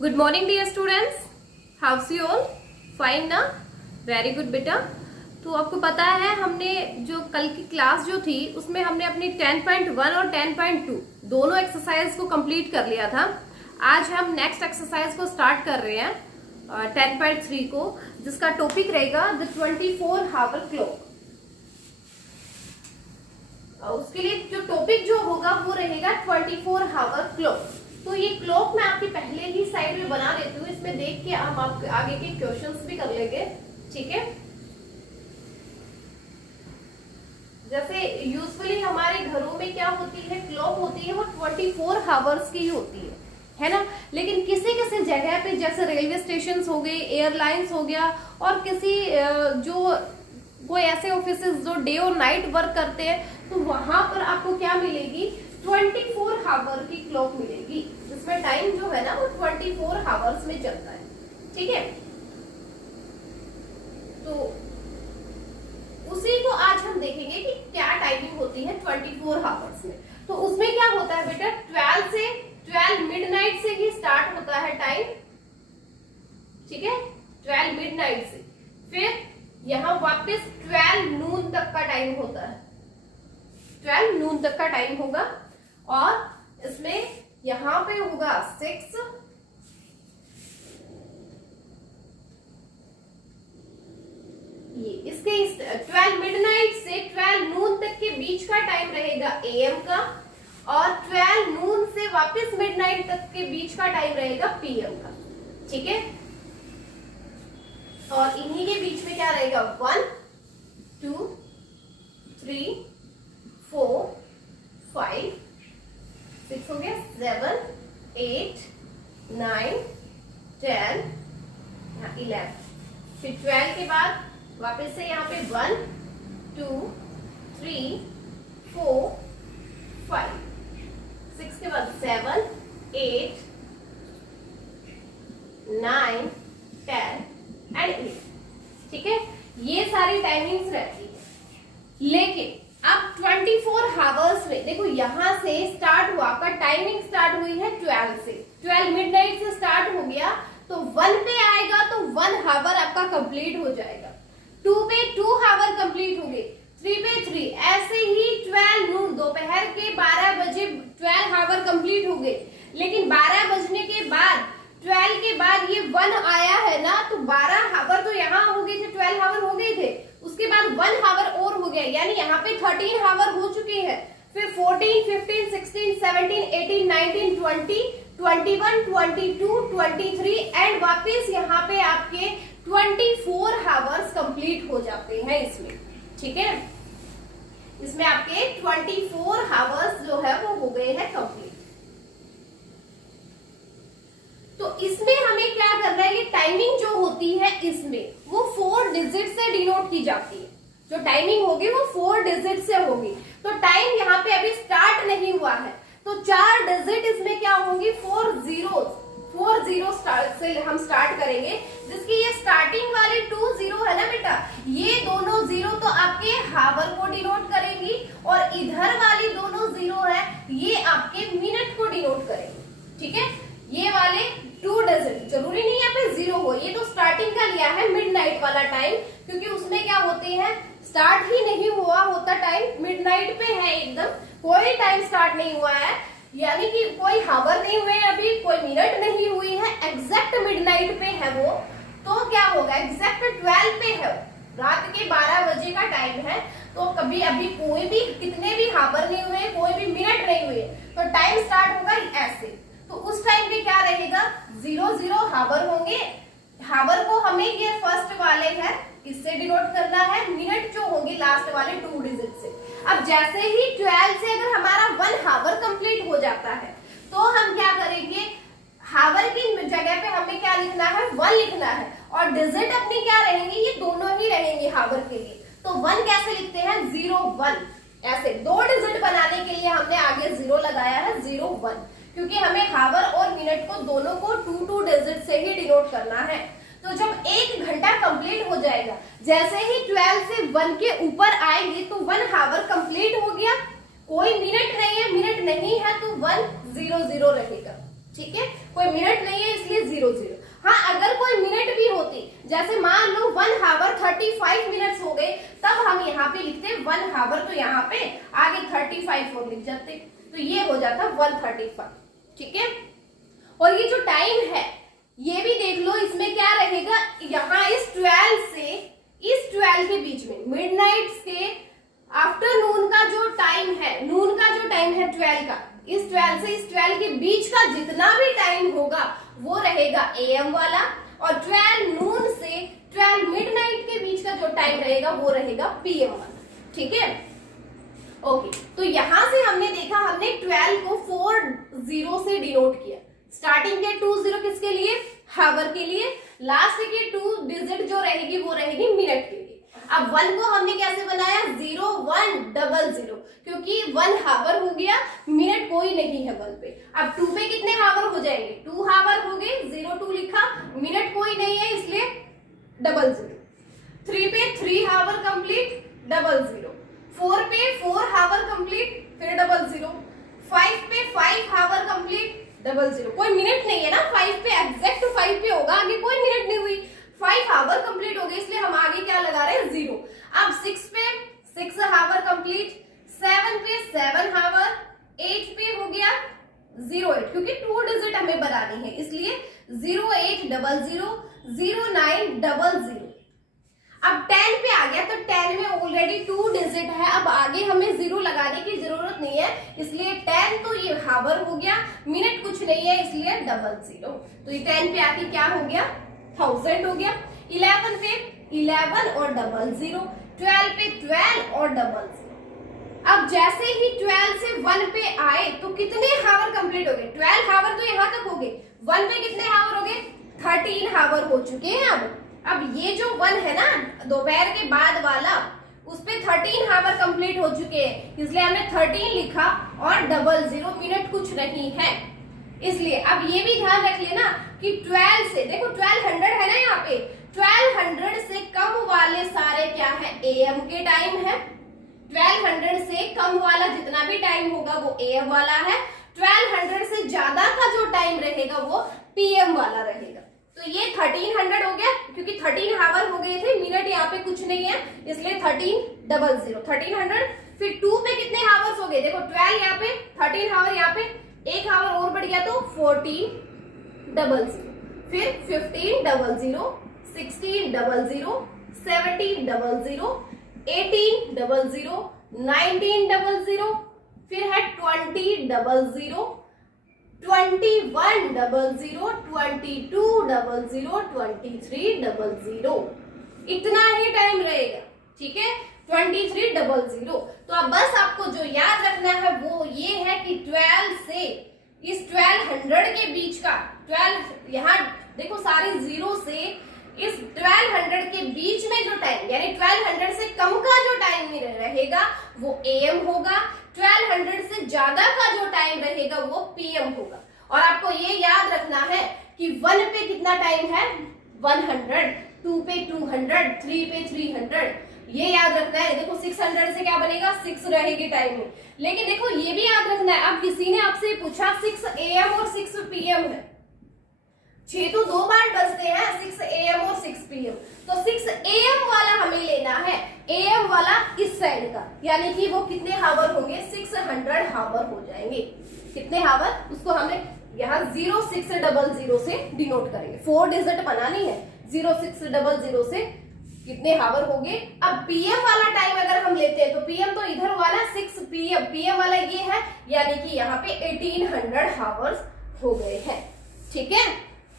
Good morning dear students, how's you all? Fine ना? Very good बेटा। तो आपको पता है हमने जो कल की क्लास जो थी उसमें हमने अपनी 10.1 और 10.2 दोनों एक्सरसाइज को कंप्लीट कर लिया था। आज हम नेक्स्ट एक्सरसाइज को स्टार्ट कर रहे हैं 10.3 को, जिसका टॉपिक रहेगा द 24 आवर क्लॉक। उसके लिए जो टॉपिक जो होगा वो रहेगा 24 आवर क्लॉक। तो ये क्लॉक मैं आपकी पहले ही साइड में बना देती हूँ, इसमें देख के हम आप आगे के क्वेश्चंस भी कर लेंगे, ठीक है। जैसे यूजुअली हमारे घरों में क्या होती है, क्लॉक होती है वो 24 आवर्स की होती है ना। लेकिन किसी किसी जगह पे जैसे रेलवे स्टेशन हो गए, एयरलाइंस हो गया, और किसी जो कोई ऐसे ऑफिसेस जो डे और नाइट वर्क करते हैं, तो वहां पर आपको क्या मिलेगी, 24 आवर की क्लॉक मिलेगी, जिसमें टाइम जो है ना वो 24 आवर्स में चलता है, ठीक है। तो उसी को आज हम देखेंगे कि क्या टाइमिंग होती है 24 आवर्स में। तो उसमें क्या होता है बेटा, 12 मिडनाइट से ही स्टार्ट होता है टाइम, ठीक है, 12 मिडनाइट से। फिर यहां वापस 12 नून तक का टाइम होता है, 12 नून तक का टाइम होगा, और इसमें यहां पे होगा 6, ये इसके 12 मिडनाइट से 12 नून तक के बीच का टाइम रहेगा एएम का, और 12 नून से वापस मिडनाइट तक के बीच का टाइम रहेगा पीएम का, ठीक है। और इन्हीं के बीच में क्या रहेगा, 1 2 3 4 5 6 हो गया, 7 8 9 10 11। फिर 12 के बाद वापस से यहाँ पे 1 2 3 4 5 6 के बाद 7 8 9 10 एंड 11, ठीक है। ये सारी टाइमिंग्स रहती है। लेकिन अब 24 आवर्स में देखो, यहां से स्टार्ट हुआ, आपका टाइमिंग स्टार्ट हुई है 12 से, 12 मिडनाइट से स्टार्ट हो गया, तो 1 पे आएगा तो 1 आवर आपका कंप्लीट हो जाएगा, 2 पे 2 आवर कंप्लीट हो गए, 3 पे 3, ऐसे ही 12 नून दोपहर के 12 बजे 12 आवर कंप्लीट हो गए। लेकिन 12 बजने के बाद 12 के बाद ये 1 आया है ना, तो 12 आवर तो यहाँ हो गए थे, 12 आवर हो गए थे, उसके बाद 1 आवर और हो गया, यानी यहाँ पे 13 आवर हो चुके हैं। फिर 14 15 16 17 18 19 20 21 22 23 एंड वापस यहाँ पे आपके 24 आवर्स कंप्लीट हो जाते हैं इसमें, ठीक है। इसमें आपके 24 आवर्स जो है वो हो गए हैं कंप्लीट। तो इसमें हमें क्या करना है, ये टाइमिंग जो होती है इसमें वो 4 डिजिट से डिनोट की जाती है। जो टाइमिंग होगी वो 4 डिजिट से होगी। तो टाइम यहाँ पे अभी स्टार्ट नहीं हुआ है, तो 4 डिजिट इसमें क्या होंगी, 4 जीरो से हम स्टार्ट करेंगे, जिसकी ये स्टार्टिंग वाली 2 जीरो है ना बेटा, ये दोनों जीरो तो आपके हावर को डिनोट करेंगी, और इधर वाली दोनों जीरो है ये आपके मिनट को डिनोट करेंगे, ठीक है। ये वाले 2 डिजिट जरूरी नहीं यहाँ पे जीरो हो, ये तो स्टार्टिंग का लिया है मिडनाइट वाला टाइम, क्योंकि उसमें क्या होते हैं, स्टार्ट ही नहीं हुआ होता टाइम, मिडनाइट पे है एकदम, कोई टाइम स्टार्ट नहीं हुआ है, यानी कि कोई हावर नहीं हुए अभी, कोई मिनट नहीं हुई है, एग्जैक्ट मिडनाइट पे है वो। तो क्या होगा, एग्जैक्ट 12 पे है, रात के 12 बजे का टाइम है, तो कभी अभी कोई भी कितने भी हावर नहीं हुए, कोई भी मिनट नहीं हुए, तो टाइम स्टार्ट होगा ऐसे। तो उस टाइम पे क्या रहेगा, 0 हावर होंगे। हावर को हमें ये फर्स्ट वाले है इससे डिनोट करना है, मिनट जो होंगे लास्ट वाले 2 डिजिट से। अब जैसे ही 12 से अगर हमारा 1 हावर कंप्लीट हो जाता है, तो हम क्या करेंगे, हावर की जगह पे हमें क्या लिखना है, 1 लिखना है, और डिजिट अपनी क्या रहेंगे, ये दोनों ही रहेंगे हावर के लिए। तो 1 कैसे लिखते हैं, 0 1, ऐसे 2 डिजिट बनाने के लिए हमने आगे 0 लगाया है, 0 1, क्योंकि हमें हावर और मिनट को दोनों को 2 डिजिट से ही डिनोट करना है। तो जब 1 घंटा कंप्लीट हो जाएगा, जैसे ही 12 से 1 के ऊपर आएगी, तो 1 हावर कंप्लीट हो गया, कोई मिनट नहीं है, मिनट नहीं है, तो 1 0 0 रहेगा, ठीक है, कोई मिनट नहीं है इसलिए 0 0। हाँ, अगर कोई मिनट भी होती, जैसे मान लो 1 आवर 35 मिनट्स हो गए, तब हम यहाँ पे लिखते 1 आवर, तो यहाँ पे आगे 35 और लिख जाते, तो ये हो जाता 135। ठीक है, और ये जो टाइम है ये भी देख लो, इसमें क्या रहेगा, यहाँ इस 12 से इस 12 के बीच में, मिडनाइट से आफ्टरनून का जो टाइम है, नून का जो टाइम है 12 का, इस 12 से इस 12 के बीच का जितना भी टाइम होगा वो रहेगा एएम वाला, और 12 नून से 12 मिडनाइट के बीच का जो टाइम रहेगा वो रहेगा पीएम वाला। ठीक है, ओके, तो यहां से हमने देखा, हमने 12 को 4 0 से डिनोट किया। स्टार्टिंग के 2 0 किसके लिए, हावर के लिए, लास्ट की 2 डिजिट जो रहेगी वो रहेगी मिनट के लिए। अब 1 को हमने कैसे बनाया, 0 1 0 0, क्योंकि 1 हावर हो गया, मिनट कोई नहीं है 1 पे। अब 2 पे कितने हावर हो जाएंगे, 2 हावर हो गए, 0 2 लिखा, मिनट कोई नहीं है इसलिए 0 0। 3 पे 3 हावर कंप्लीट, 0 0। 4 पे 4 हावर कंप्लीट, फिर 0 0। 5 पे 5 हावर कंप्लीट, 0 0। कोई मिनट नहीं है ना, 5 पे एग्जैक्ट 5 पे होगा, आगे कोई मिनट नहीं हुई, 5 हावर कंप्लीट हो गए, इसलिए हम आगे क्या लगा रहे हैं, 0। अब 6 पे 6 हावर कंप्लीट, 7 पे 7 हावर, 8 पे हो गया 0 8, क्योंकि 2 डिजिट हमें बनानी है इसलिए 0 8 0 0 0 9 0 0। अब 10 पे आ गया, तो 10 में ऑलरेडी 2 डिजिट है, अब आगे हमें 0 लगाने की जरूरत नहीं है, इसलिए 10 तो ये हावर हो गया, मिनट कुछ नहीं है इसलिए 0 0। तो ये 10 पे आके क्या हो गया, 1000 हो गया। 11 पे 11 और 0 0, 12 पे 12 और 0 0। अब जैसे ही 12 से 1 पे आए तो कितने हावर कंप्लीट हो गए, 12 हावर तो यहाँ तक हो गए, 1 पे कितने हावर हो गए, 13 हावर हो चुके हैं। अब ये जो 1 है ना, दोपहर के बाद वाला, उस पे 13 हावर कंप्लीट हो चुके हैं, इसलिए हमने 13 लिखा और 0 0, मिनट कुछ नहीं है इसलिए। अब ये भी ध्यान रख लेना कि 12 से, देखो 1200 है ना, यहाँ पे 1200 से कम वाले सारे क्या है, एएम के टाइम है। 1200 से कम वाला जितना भी टाइम होगा वो एएम वाला है, 1200 से ज्यादा का जो टाइम रहेगा वो पीएम वाला रहेगा। तो ये 1300 हो गया, क्योंकि 13 हावर हो गए थे, मिनट यहाँ पे कुछ नहीं है इसलिए 13 0 0 1300। फिर 2 पे कितने हावर्स हो गए, देखो 12 यहाँ पे, 13 हावर यहाँ पे, 1 हावर और बढ़ गया तो 14 0 0। फिर 15 0 0, 16 0 0, 17 0 0, 18 0 0, 19 0 0, फिर है 20 0 0, 21 0 0, 22 0 0, 23 0 0, इतना ही टाइम रहेगा। ठीक है, 23 0 0। तो अब बस आपको जो याद रखना है वो ये है कि 12 से इस 1200 के बीच का, 12 यहाँ देखो सारे 0 से इस 1200 के बीच में जो टाइम, यानी 1200 से कम का जो टाइम रहेगा वो एएम होगा, 1200 से ज्यादा का जो टाइम रहेगा वो पीएम होगा। और आपको ये याद रखना है कि 1 पे कितना टाइम है, 100, 2 पे 200, 3 पे 300, ये याद रखना है। देखो 600 से क्या बनेगा, 6 रहेगी टाइम में। लेकिन देखो ये भी याद रखना है, अब किसी ने आपसे पूछा 6 AM और 6 PM है, 6 तो 2 बार बजते हैं, 6 AM और 6 PM, तो 6 AM वाला हमें लेना है, AM वाला इस साइड का, यानी कि वो कितने हावर होंगे, 600 हावर हो जाएंगे। कितने हावर, उसको हमें यहाँ 0 6 0 0 से डिनोट करेंगे, 4 डिजिट बनानी है, 0 6 0 0 से कितने हावर हो गए। अब पीएम वाला टाइम अगर हम लेते हैं तो पीएम तो इधर वाला 6 PM, पीएम वाला ये है, यानी कि यहाँ पे 1800 हावर्स हो गए हैं। ठीक है,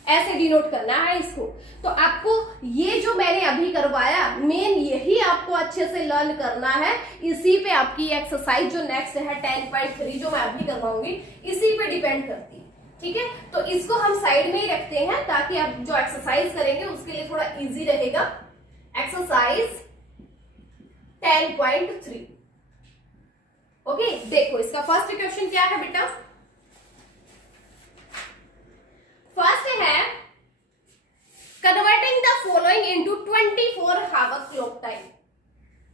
ऐसे डिनोट करना है इसको। तो आपको ये जो मैंने अभी करवाया, मेन यही आपको अच्छे से लर्न करना है। इसी पे आपकी एक्सरसाइज जो नेक्स्ट है 10.3 जो मैं अभी करवाऊंगी, इसी पे डिपेंड करती है। ठीक है, तो इसको हम साइड में ही रखते हैं ताकि आप जो एक्सरसाइज करेंगे उसके लिए थोड़ा इजी रहेगा। एक्सरसाइज 10.3। ओके, देखो इसका फर्स्ट क्वेश्चन क्या है बेटा, फर्स्ट है converting the following into 24 hour clock time.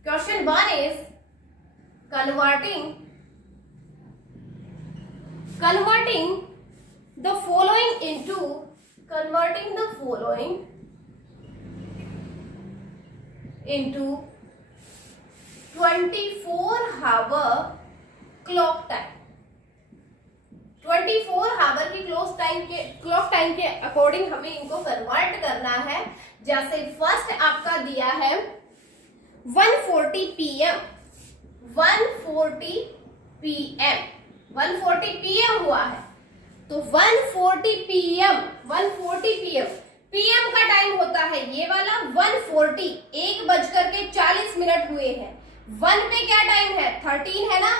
Question 1 is converting the following into, converting the following into 24 hour clock time. 24 hour की क्लॉक टाइम के अकॉर्डिंग हमें इनको कन्वर्ट करना है। जैसे फर्स्ट आपका दिया है 140 पीएम, 140 पीएम, 140 पीएम हुआ है, तो 140 पीएम, 140 पीएम, पीएम का टाइम होता है ये वाला 140, 1:40 हुए हैं। 1 पे क्या टाइम है, 13 है ना,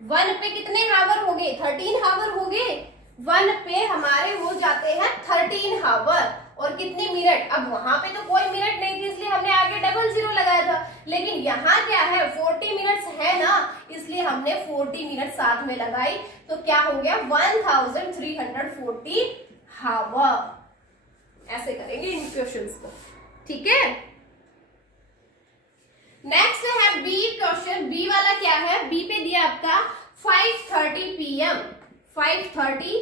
1 पे कितने हावर हो गए, 13 हावर हो गए। 1 पे हमारे हो जाते हैं 13 हावर और कितने मिनट। अब वहां पे तो कोई मिनट नहीं थी इसलिए हमने आगे 00 लगाया था, लेकिन यहाँ क्या है 40 मिनट्स है ना, इसलिए हमने 40 मिनट साथ में लगाई, तो क्या हो गया 1340 हावर। ऐसे करेंगे इन क्वेश्चंस को, ठीक है। नेक्स्ट है बी क्वेश्चन। बी वाला क्या है, बी पे दिया आपका 5:30 पीएम, 5:30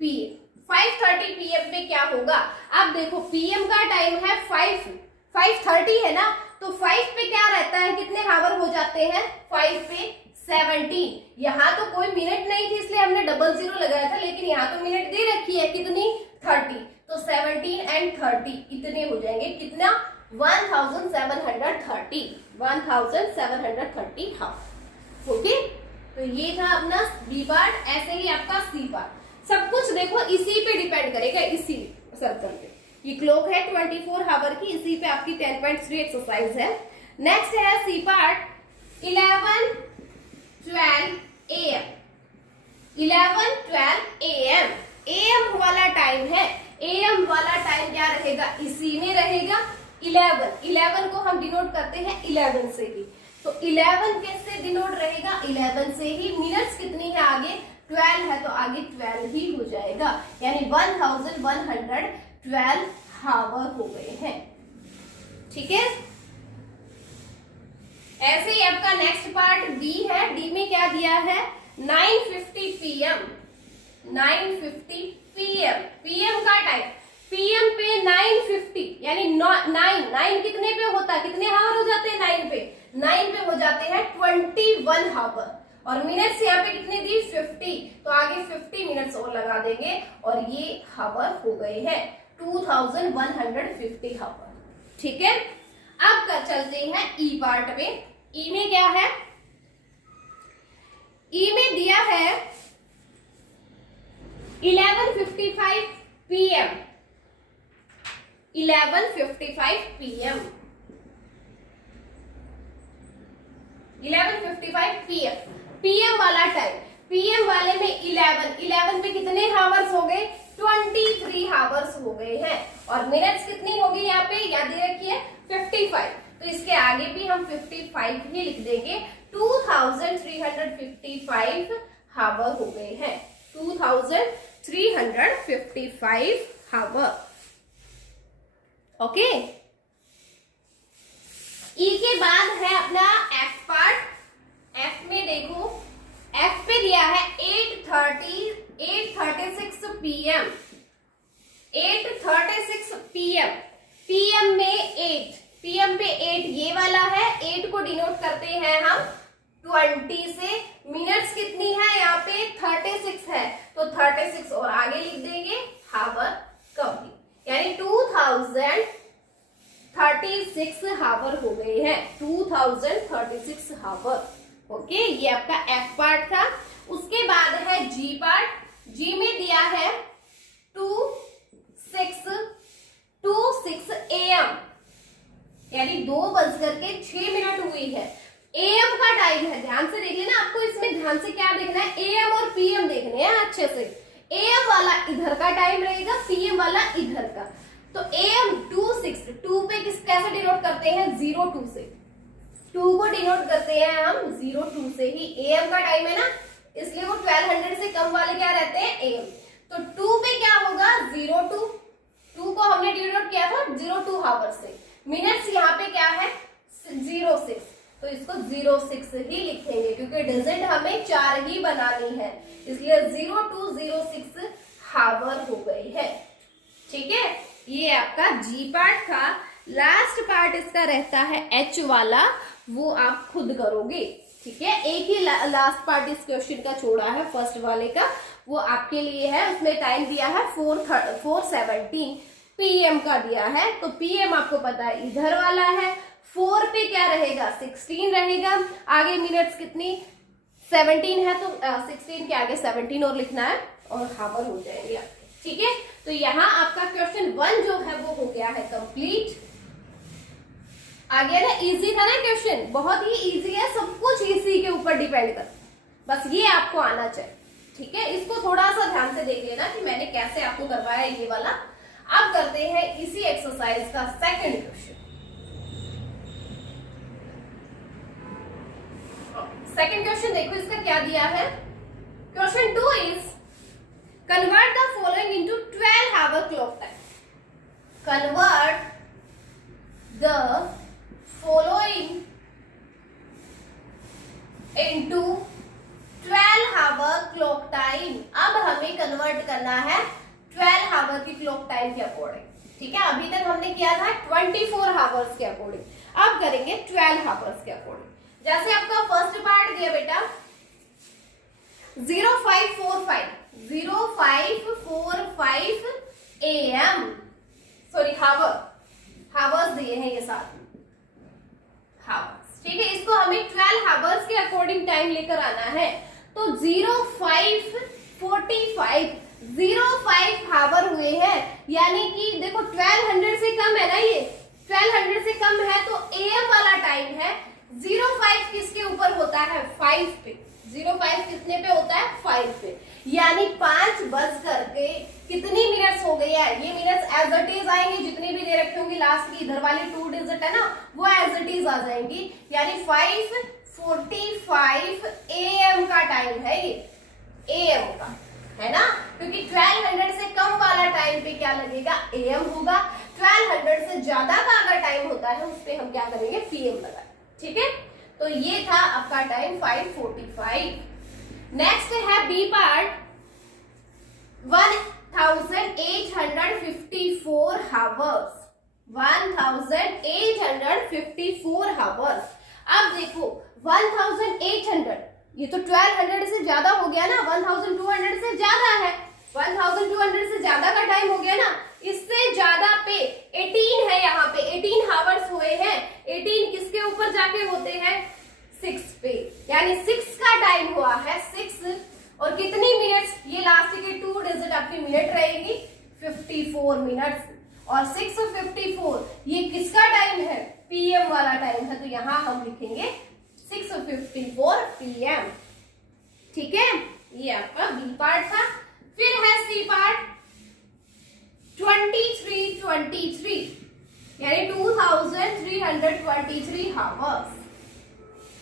पीएम। 5:30 पीएम पे क्या होगा, अब देखो पीएम का टाइम है 5:30 है ना, तो 5 पे क्या रहता है, कितने हावर हो जाते हैं, 5 पे 17। यहाँ तो कोई मिनट नहीं थी इसलिए हमने 00 लगाया था, लेकिन यहाँ तो मिनट दे रखी है कितनी, 30, तो 17 एंड 30 इतने हो जाएंगे, कितना 1730, 1730 हावर। ओके, तो ये था अपना बी पार्ट। ऐसे ही आपका सी पार्ट, सब कुछ देखो इसी पे डिपेंड करेगा, इसी सर्कल पे। ये क्लॉक है 24 आवर की, इसी पे आपकी 10.3 एक्सरसाइज है। नेक्स्ट है C part 11-12 AM, 11-12 AM, AM वाला टाइम है। AM वाला टाइम क्या रहेगा, इसी में रहेगा 11 को हम डिनोट करते हैं 11 से ही, तो 11 कैसे डिनोट रहेगा, 11 से ही। मिनट्स कितनी है आगे, 12 है, तो आगे 12 ही हो जाएगा, यानी 1112 हावर हो गए हैं, ठीक है। ऐसे ही आपका नेक्स्ट पार्ट डी है। डी में क्या दिया है, 9:50 पीएम, 9:50 पीएम, पीएम का टाइम, पीएम पे 9:50 यानी 9 कितने पे होता है, कितने हावर हो जाते हैं 9 पे, 9 पे हो जाते हैं 21 हावर, और मिनट्स यहाँ पे कितने दी 50, तो आगे 50 मिनट्स और लगा देंगे और ये हावर हो गए हैं 2150 हावर, ठीक है। अब चलते हैं ई पार्ट में। ई में क्या है, ई में दिया है 11:55 पीएम, 11:55 पीएम, 11:55 पीएम, पीएम वाला टाइम, पीएम वाले में 11 पे कितने हावर्स हो गए, 23 हावर्स हो गए हैं, और मिनट्स कितनी होगी यहाँ पे याद रखिए 55, तो इसके आगे भी हम 55 ही लिख देंगे, 2355 हावर हो गए हैं, 2355 हावर, ओके। ई के बाद है अपना एफ पार्ट। एफ में देखो, एफ पे दिया है 8:36 पीएम, 8:36 पीएम, पीएम में 8, पीएम पे 8 ये वाला है, 8 को डिनोट करते हैं हम 20 से, मिनट्स कितनी है यहाँ पे 36 है, तो 36 और आगे लिख देंगे हावर कंप्लीट, यानी 2036 हावर हो गए हैं, 2036 हावर, ओके। ये आपका एफ पार्ट था। उसके बाद है जी पार्ट। जी में दिया है 26 AM, यानी 2:06 हुई है, एएम का टाइम है, ध्यान से देख लेना, आपको इसमें ध्यान से क्या देखना है, एएम और पीएम देखने हैं अच्छे से। एएम वाला इधर का टाइम रहेगा, पीएम वाला इधर का, तो एएम 2 पे कैसे डिनोट करते हैं, 02 से, 2 को डिनोट करते हैं हम 02 से ही, एएम का टाइम है ना, इसलिए वो 1200 से कम वाले क्या रहते हैं एएम, तो 2 पे क्या होगा 02, 2 को हमने डिनोट किया था 02 हावर से, मिनट्स यहाँ पे क्या है 06, तो इसको 06 ही लिखेंगे क्योंकि डिजिट हमें 4 ही बनानी है, इसलिए 0206 हावर हो गई है। ठीक है, ये आपका जी पार्ट था। लास्ट पार्ट इसका रहता है एच वाला, वो आप खुद करोगे। ठीक है, एक ही लास्ट पार्ट इस क्वेश्चन का छोड़ा है, फर्स्ट वाले का, वो आपके लिए है। उसमें टाइम दिया है 4:17 PM का दिया है। तो PM आपको पता है इधर वाला है, 4 पे क्या रहेगा 16 रहेगा, आगे मिनट्स कितनी 17 है, तो 16 के आगे 17 और लिखना है और हावर हो जाएंगे आपके। ठीक है, तो यहाँ आपका क्वेश्चन 1 जो है वो हो गया है कंप्लीट। आ गया ना, इजी था ना क्वेश्चन, बहुत ही इजी है, सब कुछ इसी के ऊपर डिपेंड कर, बस ये आपको आना चाहिए। ठीक है, इसको थोड़ा सा ध्यान से देख लेना कि मैंने कैसे आपको करवाया ये वाला। अब करते हैं इसी एक्सरसाइज का सेकंड क्वेश्चन। सेकंड क्वेश्चन देखो इसका क्या दिया है। Question 2 is convert the following into 12 our clock time. Convert the following into 12 our clock time. अब हमें कन्वर्ट करना है 12 आवर की क्लॉक टाइम के अकॉर्डिंग। ठीक है, अभी तक हमने किया था 24 आवर्स के अकॉर्डिंग, अब करेंगे 12 आवर्स के अकॉर्डिंग। जैसे आपका फर्स्ट पार्ट दिया बेटा 0545 AM, सॉरी हावर्स दिए हैं ये साथ में, हावर्स। ठीक है, इसको हमें 12 आवर्स के अकॉर्डिंग टाइम लेकर आना है। तो 05 आवर हुए हैं, यानी कि देखो 1200 से कम है ना, ये 1200 से कम है तो AM वाला टाइम है। 05 किसके ऊपर होता है 5 पे, 05 कितने पे होता है 5 पे, यानी 5 बज करके कितनी मिनट्स हो गई है। ये मिनट्स एज इट इज आएंगे, जितनी भी दे रखी होंगी लास्ट की इधर वाली 2 डिजिट है ना, वो एज इट इज आ जाएंगी, यानी 5:45 AM का टाइम है, ये AM का है ना, क्योंकि 1200 से कम वाला टाइम पे क्या लगेगा AM होगा, 1200 से ज्यादा का अगर टाइम होता है उस पे हम क्या करेंगे PM लगाएंगे। ठीक है, तो ये था आपका टाइम 5:45। नेक्स्ट है बी पार्ट 1854 आवर्स, 1854 आवर्स। अब देखो 1800, ये तो 1200 से ज्यादा हो गया ना, 1200 से ज्यादा है, 1200 से ज्यादा का टाइम हो गया ना, इससे ज्यादा पे 18 है, यहाँ पे 18 आवर्स हुए हैं। 18 किसके ऊपर जाके होते हैं 6 पे, यानी 6 का टाइम हुआ है 6, और कितनी मिनट्स, ये लास्ट के 2 डिजिट आपकी मिनट रहेगी 54 मिनट्स, और 6:54 ये किसका टाइम है PM वाला टाइम है, तो यहां हम लिखेंगे 6:54 PM। ठीक है, ये आपका बी पार्ट था। फिर है सी पार्ट 23 यानी 2323 आवर्स।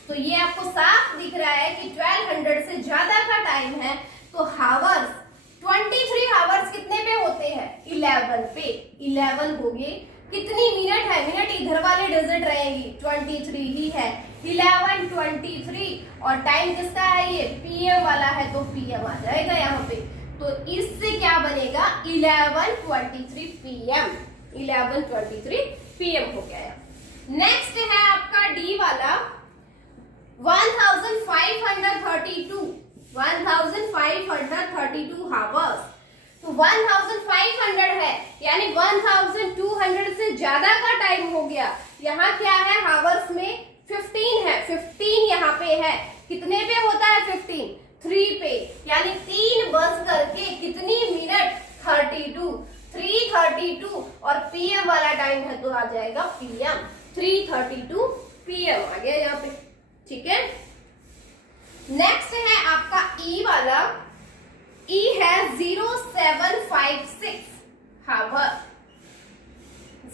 तो ये आपको साफ दिख रहा है कि 1200 से ज्यादा का टाइम है, तो हावर्स 23 आवर्स कितने पे होते हैं 11 पे, 11 हो गए। कितनी मिनट है, मिनट इधर वाले डिजिट रहेगी 23 ही है, 11:23, और टाइम किसका है ये PM वाला है, तो PM आ जाएगा यहाँ पे। तो इससे क्या बनेगा 11:23 PM, 11:23 PM हो गया। नेक्स्ट है आपका डी वाला 1532 आवर्स। तो 1500 है, यानी 1200 से ज्यादा का टाइम हो गया। यहाँ क्या है हावर्स में 15 है, 15 यहाँ पे है, कितने पे होता है 15 3 पे, यानी 3 बज करके कितनी मिनट 32, 3:32, और PM वाला टाइम है तो आ जाएगा PM, 3:32 PM आ गया यहाँ पे। ठीक है, नेक्स्ट है आपका ई वाला, ई है 0756 हावर,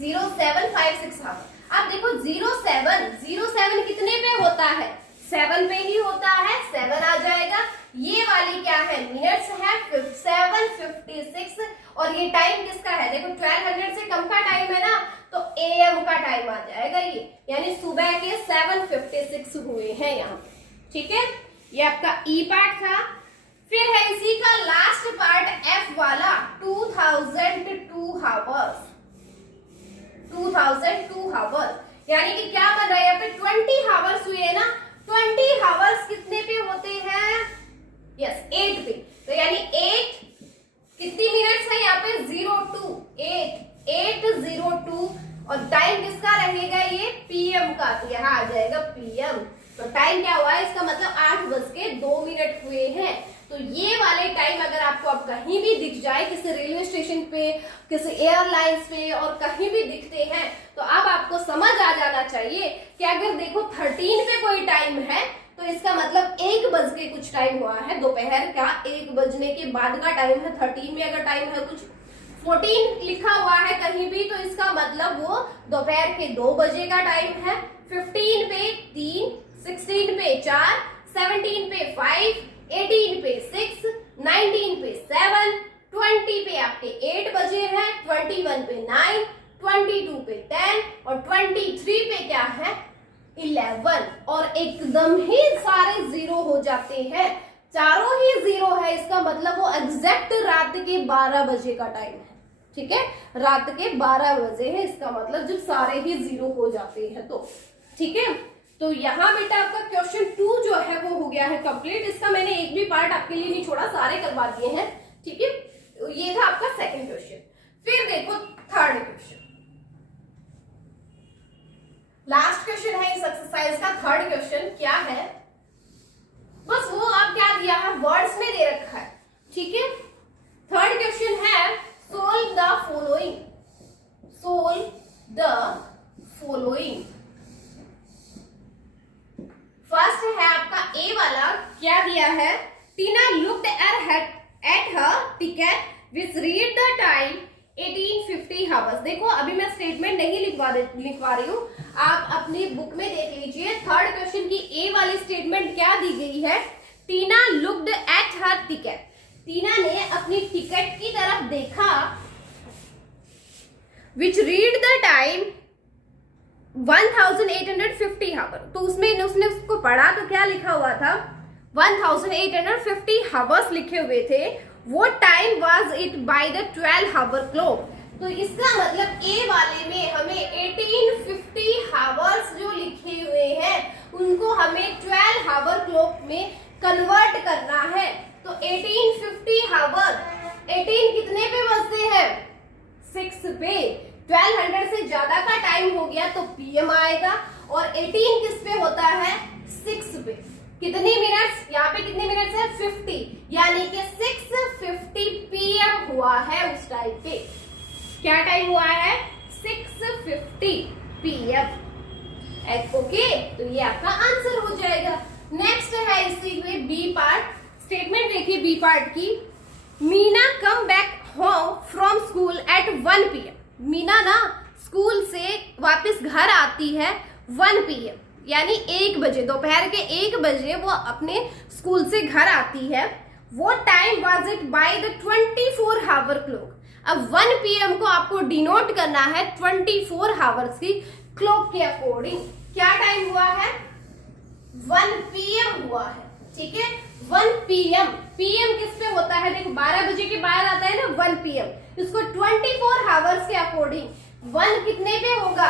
0756 हावर। अब देखो 07 कितने पे होता है 7 पे ही होता है, 7 आ जाएगा। ये वाली क्या है मिनट्स है 7:56, और ये टाइम किसका है देखो 1200 से कम का टाइम है ना, तो AM का टाइम आ जाएगा ये, यानी सुबह के 7:56 हुए हैं यहाँ पे। ठीक है, ये आपका ई पार्ट था। फिर है इसी का लास्ट पार्ट एफ वाला 2002 हावर्स। 2002 हावर्स यानी कि क्या बन रहा है यहाँ पे 20 हावर्स हुए है ना। 20 हावर्स कितने पे होते हैं? यस 8 पे। तो यानी 8 कितनी मिनट्स है यहाँ पे 02 802 और टाइम किसका रहेगा ये पीएम का। तो यहाँ आ जाएगा पीएम। तो टाइम क्या हुआ है इसका मतलब 8:02 हुए हैं। तो ये वाले टाइम अगर आपको अब कहीं भी दिख जाए किसी रेलवे स्टेशन पे किसी एयरलाइंस पे और कहीं भी दिखते हैं तो अब आपको समझ आ जाना चाहिए कि अगर देखो 13 पे कोई टाइम है तो इसका मतलब 1 बज के कुछ टाइम हुआ है दोपहर का 1 बजने के बाद का टाइम है। 13 में अगर टाइम है कुछ 14 लिखा हुआ है कहीं भी तो इसका मतलब वो दोपहर के 2 बजे का टाइम है। 15 पे 3, 16 पे 4, 17 पे 5, 18 पे 6, 19 पे 7, 20 पे आपके 8 बजे हैं, 21 पे 9, 22 पे 10 और 23 पे क्या है 11 और एकदम ही सारे 0 हो जाते हैं। चारों ही 0 है इसका मतलब वो एग्जैक्ट रात के 12 बजे का टाइम है। ठीक है रात के 12 बजे है इसका मतलब जब सारे ही 0 हो जाते हैं तो ठीक है। तो यहाँ बेटा आपका क्वेश्चन 2 जो है वो हो गया है कंप्लीट। इसका मैंने एक भी पार्ट आपके लिए नहीं छोड़ा सारे करवा दिए हैं। ठीक है ये था आपका सेकंड क्वेश्चन। फिर देखो थर्ड क्वेश्चन लास्ट क्वेश्चन है इस एक्सरसाइज का। थर्ड क्वेश्चन क्या है बस वो आप क्या दिया है वर्ड्स में दे रखा है। ठीक है थर्ड क्वेश्चन है solve the following. Solve the following. First है आपका ए वाला क्या दिया है Tina looked at her ticket which read the time 1850 hours. देखो अभी मैं स्टेटमेंट नहीं लिखवा रही हूँ आप अपनी बुक में देख लीजिए। थर्ड क्वेश्चन की ए वाली स्टेटमेंट क्या दी गई है Tina looked at her ticket. टीना ने अपनी टिकट की तरफ देखा विच रीड द टाइम 1850 हावर। तो उसमें उसने उसको पढ़ा तो क्या लिखा हुआ था 1850 हावर्स लिखे हुए थे। वो time was it by the 12 hour clock. तो इसका मतलब ए वाले में हमें 1850 हावर्स जो लिखे हुए हैं उनको हमें 12 हावर क्लॉक में कन्वर्ट करना है। तो 1850 हावर 18 कितने पे बजते हैं 6 पे। 1200 से ज्यादा का टाइम हो गया तो पीएम आएगा और 18 किस पे होता है 6 पे। कितनी मिनट्स यहाँ पे कितने मिनट्स है 50 यानी कि 6:50 पीएम हुआ है उस टाइम पे। क्या टाइम हुआ है 6:50 पीएम। ओके तो ये आपका आंसर हो जाएगा। नेक्स्ट है इसी में बी पार्ट। स्टेटमेंट देखिए बी पार्ट की। Meena come back home from school eight 1 PM। Meena ना स्कूल से वापस घर आती है 1 PM यानी 1 बजे दोपहर के 1 बजे वो अपने स्कूल से घर आती है। वो time was it by the 24 hour clock. अब 1 PM को आपको डिनोट करना है 24 हावर्स की क्लॉक के अकॉर्डिंग। क्या टाइम हुआ है 1 PM हुआ है। ठीक है 1 PM। PM किस पे होता है देखो 12 बजे के बाद आता है ना 1 PM। इसको 24 हावर्स के अकॉर्डिंग 1 कितने पे होगा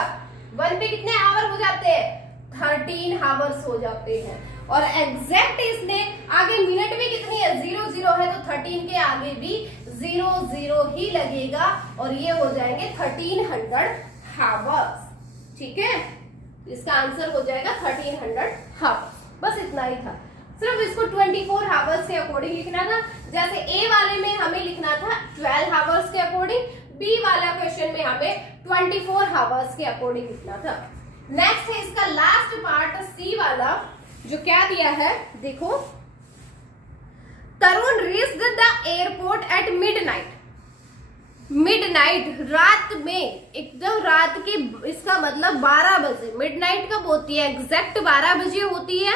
1 पे कितने आवर हो जाते हैं 13 हावर्स हो जाते हैं। और एग्जैक्ट इसने आगे मिनट में कितनी है 0 है तो 13 के आगे भी 0 ही लगेगा और ये हो जाएंगे 1300 हावर्स। ठीक है इसका आंसर हो जाएगा 1300 हावर्स। बस इतना ही था सिर्फ इसको 24 हावर्स के अकॉर्डिंग लिखना था। जैसे ए वाले में हमें लिखना था 12 हावर्स के अकॉर्डिंग बी वाला क्वेश्चन में हमें 24 हावर्स के अकॉर्डिंग लिखना था। नेक्स्ट है इसका लास्ट पार्ट सी वाला जो क्या दिया है देखो Tarun reached the airport at midnight. Midnight रात में एकदम रात के इसका मतलब 12 बजे। मिडनाइट कब होती है एग्जैक्ट 12 बजे होती है।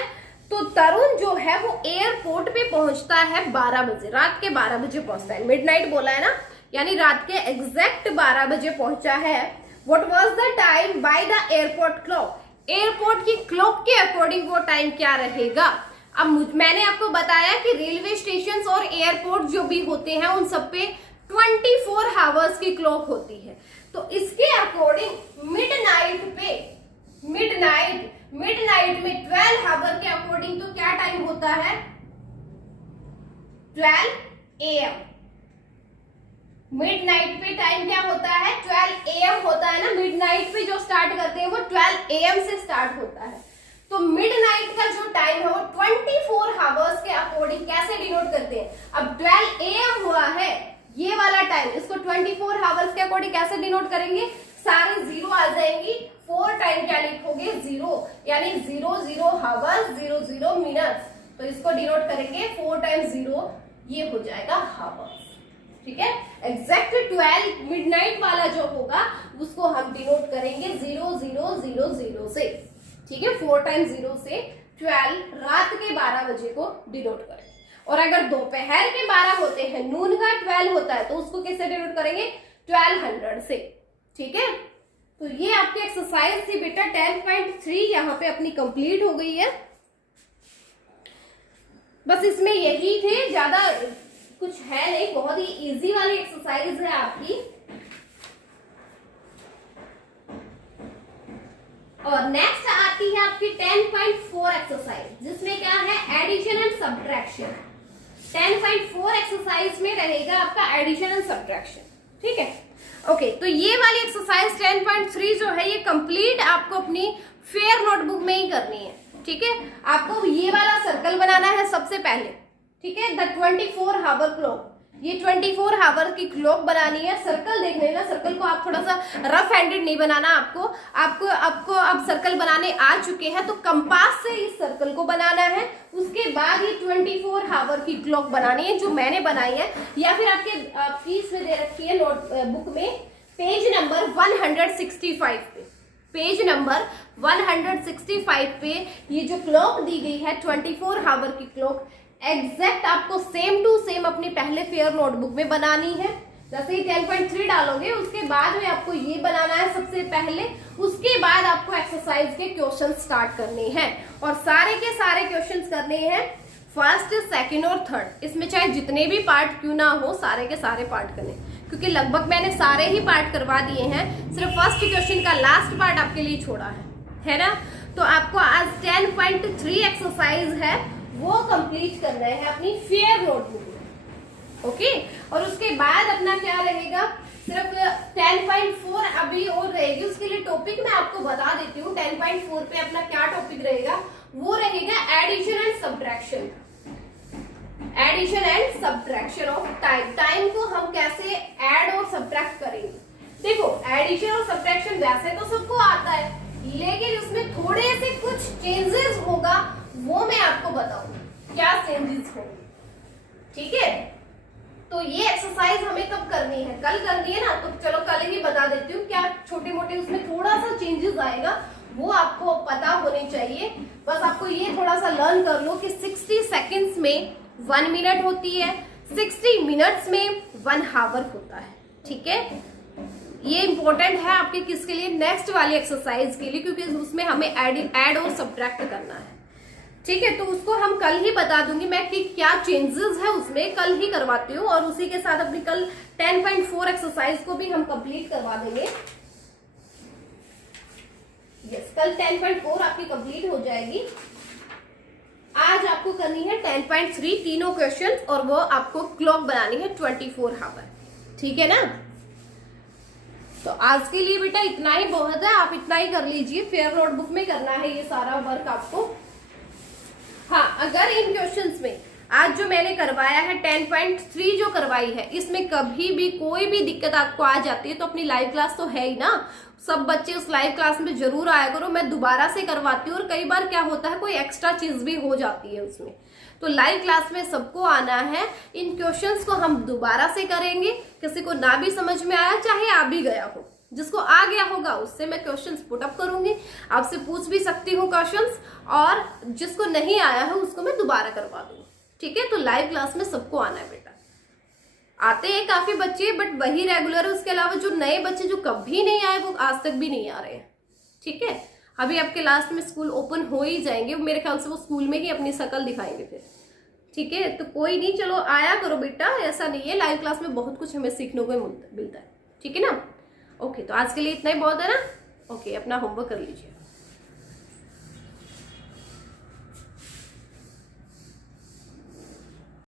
तो तरुण जो है वो एयरपोर्ट पे पहुंचता है 12 बजे रात के 12 बजे पहुंचता है। मिडनाइट बोला है ना यानी रात के एग्जैक्ट 12 बजे पहुंचा है। What was the time by the airport clock. Airport की क्लॉक के अकॉर्डिंग वो टाइम क्या रहेगा। अब मैंने आपको बताया कि रेलवे स्टेशन स्टेशन और एयरपोर्ट जो भी होते हैं उन सब पे 24 आवर्स की क्लॉक होती है। तो इसके अकॉर्डिंग मिडनाइट में 12 आवर के अकॉर्डिंग तो क्या टाइम होता है, 12 AM। मिडनाइट पे टाइम क्या होता है, 12 AM होता है ना। मिडनाइट पे जो स्टार्ट करते हैं वो 12 AM से स्टार्ट होता है। तो मिडनाइट का जो टाइम है वो 24 आवर्स के अकॉर्डिंग कैसे डिनोट करते हैं। अब 12 AM हुआ है ये वाला टाइम, इसको 24 आवर्स के अकॉर्डिंग कैसे डिनोट करेंगे, सारे जीरो आ जाएंगी, 4 टाइम क्या लिखोगे, 0, यानी 00 आवर्स 00 मिनट्स। तो इसको डिनोट करेंगे 4 टाइम्स 0, ये हो जाएगा हावर्स। ठीक है, एग्जैक्ट 12 मिडनाइट वाला जो होगा उसको हम डिनोट करेंगे 0000 से। ठीक है, 4 टाइम्स 0 से 12 रात के 12 बजे को डिनोट करें। और अगर दोपहर के 12 होते हैं, नून का 12 होता है, तो उसको कैसे डिनोट करेंगे, 1200 से। ठीक है, तो ये आपकी एक्सरसाइज थी बेटा 10.3 यहाँ पे अपनी कंप्लीट हो गई है। बस इसमें यही थे, ज्यादा कुछ है नहीं, बहुत ही इजी वाली एक्सरसाइज है आपकी। और नेक्स्ट आती है आपकी 10.4 एक्सरसाइज, जिसमें क्या है, एडिशन एंड सब्ट्रैक्शन। 10.4 एक्सरसाइज में रहेगा आपका एडिशन एंड सब्ट्रैक्शन। ठीक है, ओके। तो ये वाली एक्सरसाइज 10.3 जो है ये कंप्लीट आपको अपनी फेयर नोटबुक में ही करनी है। ठीक है, आपको ये वाला सर्कल बनाना है सबसे पहले। ठीक है, द 24 आवर क्लॉक, ये 24 आवर की क्लॉक बनानी है। सर्कल देख लेना, सर्कल को आप थोड़ा सा रफ हैंडेड नहीं बनाना। आपको अब सर्कल बनाने आ चुके हैं, तो कंपास से इस सर्कल को बनाना है। उसके बाद ये 24 आवर की क्लॉक बनानी है जो मैंने बनाई है, या फिर आपकी इसमें दे रखी है नोटबुक में पेज नंबर 165 पे। पेज नंबर 165 पे ये जो क्लॉक दी गई है 24 आवर की क्लॉक, एग्जैक्ट आपको सेम टू सेम अपनी पहले फेयर नोटबुक में बनानी है। जैसे ही 10.3 डालोगे उसके बाद में आपको ये बनाना है सबसे पहले। उसके बाद आपको एक्सरसाइज के क्वेश्चन स्टार्ट करने हैं, और सारे के सारे क्वेश्चन करने हैं फर्स्ट, सेकंड और थर्ड। इसमें चाहे जितने भी पार्ट क्यों ना हो, सारे के सारे पार्ट करने, क्योंकि लगभग मैंने सारे ही पार्ट करवा दिए हैं। सिर्फ फर्स्ट क्वेश्चन का लास्ट पार्ट आपके लिए छोड़ा है ना। तो आपको आज 10.3 एक्सरसाइज है वो कंप्लीट करना है अपनी फेयर नोटबुक में। ओके, और उसके बाद अपना क्या रहेगा, सिर्फ 10.4 अभी और रहेगी। उसके लिए टॉपिक मैं आपको बता देती हूँ। 10.4 पे अपना क्या टॉपिक रहेगा, वो रहेगा addition and subtraction. Addition and subtraction of time. Time को हम कैसे ऐड और सब्ट्रैक्ट करेंगे। देखो, एडिशन और सब्ट्रैक्शन वैसे तो सबको आता है, लेकिन उसमें थोड़े से कुछ चेंजेस होगा, वो मैं आपको बताऊंगी क्या चेंजेस होंगे। ठीक है, तो ये एक्सरसाइज हमें कब करनी है, कल करनी है ना। तो चलो कल ही बता देती हूँ क्या छोटे मोटे उसमें थोड़ा सा चेंजेस आएगा, वो आपको पता होने चाहिए। बस आपको ये थोड़ा सा लर्न कर लो कि 60 सेकेंड्स में 1 मिनट होती है, 60 मिनट्स में 1 आवर होता है। ठीक है, ये इंपॉर्टेंट है आपके किसके लिए, नेक्स्ट वाली एक्सरसाइज के लिए, क्योंकि उसमें हमें ऐड और सब्ट्रैक्ट करना है। ठीक है, तो उसको हम कल ही बता दूंगी मैं कि क्या चेंजेस है उसमें, कल ही करवाती हूँ। और उसी के साथ अपनी कल 10.4 एक्सरसाइज को भी हम कंप्लीट करवा देंगे। यस, कल 10.4 आपकी कंप्लीट हो जाएगी। आज आपको करनी है 10.3 तीनों क्वेश्चन, और वो आपको क्लॉक बनानी है 24 आवर। ठीक है ना। तो आज के लिए बेटा इतना ही बहुत है, आप इतना ही कर लीजिए। फेयर नोटबुक में करना है ये सारा वर्क आपको। हाँ, अगर इन क्वेश्चंस में आज जो मैंने करवाया है 10.3 जो करवाई है, इसमें कभी भी कोई भी दिक्कत आपको आ जाती है, तो अपनी लाइव क्लास तो है ही ना, सब बच्चे उस लाइव क्लास में जरूर आया करो। मैं दोबारा से करवाती हूँ, और कई बार क्या होता है कोई एक्स्ट्रा चीज भी हो जाती है उसमें। तो लाइव क्लास में सबको आना है। इन क्वेश्चंस को हम दोबारा से करेंगे। किसी को ना भी समझ में आया, चाहे आ भी गया हो, जिसको आ गया होगा उससे मैं क्वेश्चंस पुट अप करूंगी, आपसे पूछ भी सकती हूँ क्वेश्चंस, और जिसको नहीं आया है उसको मैं दोबारा करवा दूंगी। ठीक है, तो लाइव क्लास में सबको आना है बेटा। आते हैं काफी बच्चे, बट वही रेगुलर है। उसके अलावा जो नए बच्चे जो कभी नहीं आए वो आज तक भी नहीं आ रहे हैं। ठीक है, अभी आपके लास्ट में स्कूल ओपन हो ही जाएंगे, मेरे ख्याल से वो स्कूल में ही अपनी शक्ल दिखाएंगे फिर। ठीक है, तो कोई नहीं, चलो आया करो बेटा, ऐसा नहीं है, लाइव क्लास में बहुत कुछ हमें सीखने को मिलता है, ठीक है ना। ओके, तो आज के लिए इतना ही बहुत है ना। ओके, अपना होमवर्क कर लीजिए।